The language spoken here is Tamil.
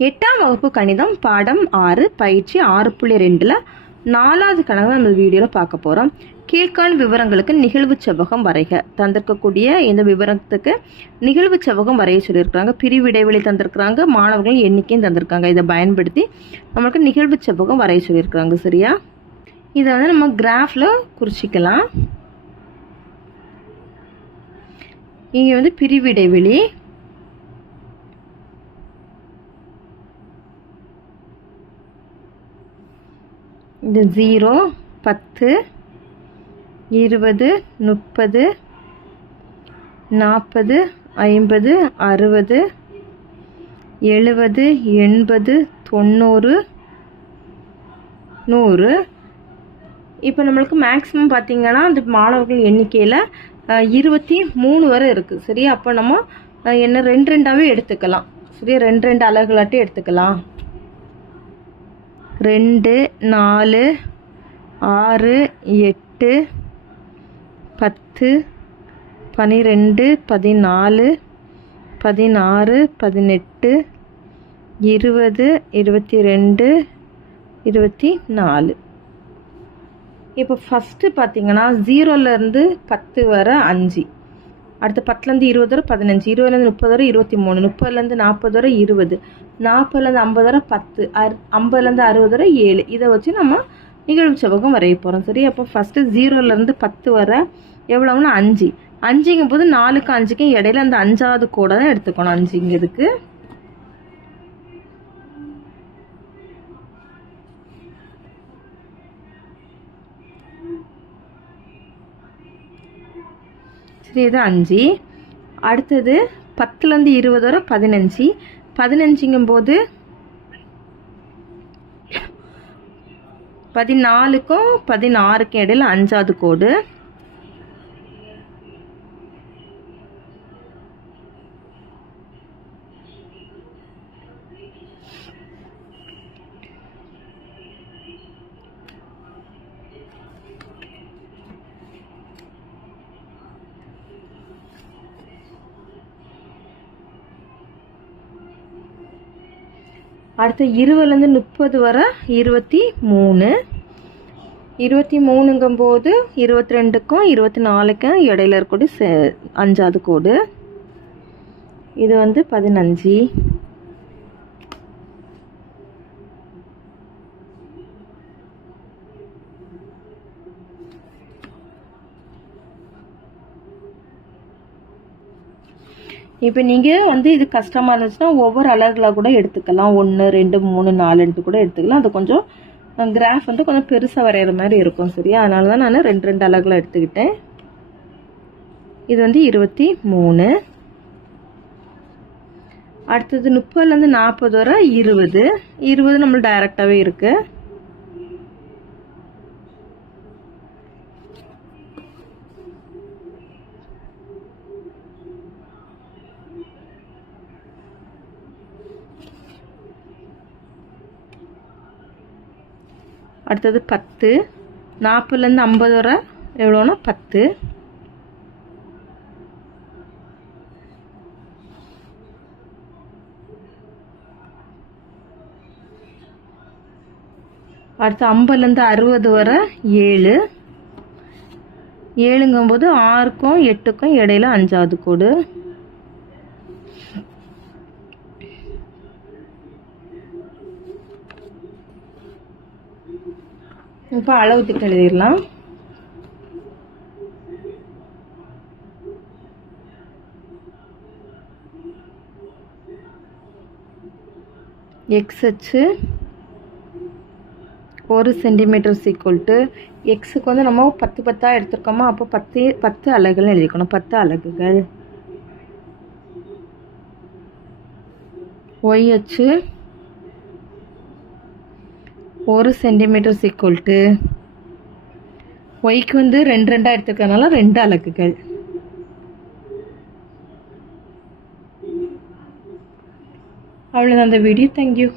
எட்டாம் வகுப்பு கணிதம் பாடம் ஆறு பயிற்சி ஆறு புள்ளி ரெண்டில் நாலாவது கணக்கு நம்ம வீடியோவில் பார்க்க போகிறோம் கீழ்காணும் விவரங்களுக்கு நிகழ்வு செவ்வகம் வரைக. தந்திருக்கக்கூடிய இந்த விவரத்துக்கு நிகழ்வு செவ்வகம் வரைய சொல்லியிருக்கிறாங்க. பிரிவு இடைவெளி தந்திருக்கிறாங்க. மாணவர்கள் எண்ணிக்கையும் தந்திருக்காங்க. இதை பயன்படுத்தி நம்மளுக்கு நிகழ்வு செவ்வகம் வரைய சொல்லியிருக்கிறாங்க. சரியா? இதை வந்து நம்ம கிராஃபில் குறிச்சிக்கலாம். இங்கே வந்து பிரிவு இடைவெளி இந்த ஜீரோ பத்து இருபது முப்பது நாற்பது ஐம்பது அறுபது எழுபது எண்பது தொண்ணூறு நூறு. இப்போ நம்மளுக்கு மேக்ஸிமம் பார்த்திங்கன்னா அந்த மாணவர்கள் எண்ணிக்கையில் இருபத்தி மூணு வரை இருக்குது சரியா? அப்போ நம்ம என்ன ரெண்டு ரெண்டாவே எடுத்துக்கலாம். சரியா? ரெண்டு ரெண்டு அலகுலாட்டி எடுத்துக்கலாம். ரெண்டு நாலு ஆறு எட்டு பத்து பனிரெண்டு பதினாலு பதினாறு பதினெட்டு இருபது இருபத்தி ரெண்டு இருபத்தி நாலு இப்போ ஃபஸ்ட்டு பார்த்தீங்கன்னா ஜீரோலேருந்து பத்து வர அஞ்சு. அடுத்து பத்துலேருந்து இருபது வரை பதினஞ்சு இருபதுலேருந்து முப்பது வரை இருபத்தி மூணு முப்பதுலேருந்து நாற்பது வரை இருபது நாற்பதுலேருந்து ஐம்பது வரை பத்து அறு ஐம்பதுலேருந்து அறுபது வரை ஏழு. இதை வச்சு நம்ம நிகழ்வு செவ்வகம் வரைய போகிறோம் சரி அப்போ ஃபஸ்ட்டு ஜீரோலேருந்து பத்து வரை எவ்வளோன்னா அஞ்சு. அஞ்சுங்கும் போது நாலுக்கு அஞ்சுக்கும் இடையில அந்த அஞ்சாவது கூட தான் எடுத்துக்கணும். அஞ்சுங்கிறதுக்கு இது அஞ்சு. அடுத்தது பத்துலேருந்து இருபது வரை பதினஞ்சு. பதினஞ்சுங்கும்போது பதினாலுக்கும் பதினாறுக்கும் இடையில அஞ்சாவது கோடு. அடுத்து இருபதுலேருந்து முப்பது வரை இருபத்தி மூணு. இருபத்தி மூணுங்கும்போது இருபத்தி ரெண்டுக்கும் இருபத்தி நாலுக்கும் இடையில இருக்கக்கூடிய சே அஞ்சாவது கோடு. இது வந்து பதினஞ்சு. இப்போ நீங்கள் வந்து இது கஷ்டமாக இருந்துச்சுன்னா ஒவ்வொரு அலகுலாக கூட எடுத்துக்கலாம். ஒன்று ரெண்டு மூணு நாலுன்ட்டு கூட எடுத்துக்கலாம். அது கொஞ்சம் கிராஃப் வந்து கொஞ்சம் பெருசாக வரைகிற மாதிரி இருக்கும் சரியா? அதனால தான் நான் ரெண்டு ரெண்டு அலகுல எடுத்துக்கிட்டேன். இது வந்து இருபத்தி மூணு. அடுத்தது முப்பதுலேருந்து நாற்பது வரை இருபது. இருபது நம்மளுக்கு டைரெக்டாகவே இருக்குது அடுத்தது பத்து. நாற்பதுலேருந்து ஐம்பது வரை எவ்வளோன்னா பத்து. அடுத்து ஐம்பதுலேருந்து அறுபது வரை ஏழு. ஏழுங்கும்போது ஆறுக்கும் எட்டுக்கும் இடையில அஞ்சாவது கோடு. இப்போ அளவு திட்டம் எழுதிடலாம். எக்ஸ் அச்சு ஒரு சென்டிமீட்டர் சீக்குவல் டு எக்ஸுக்கு வந்து நம்ம பத்து பத்தாக எடுத்துருக்கோமா? அப்போ பத்து பத்து அலகுகள் எழுதிக்கணும். பத்து அலகுகள். ஒய் அச்சு ஒரு சென்டிமீட்டர் ஈக்குவல் டு ஒய்க்கு வந்து ரெண்டு ரெண்டாக எடுத்துக்கிறதுனால ரெண்டு அலகுகள். அவ்வளோதான் அந்த வீடியோ தேங்க்யூ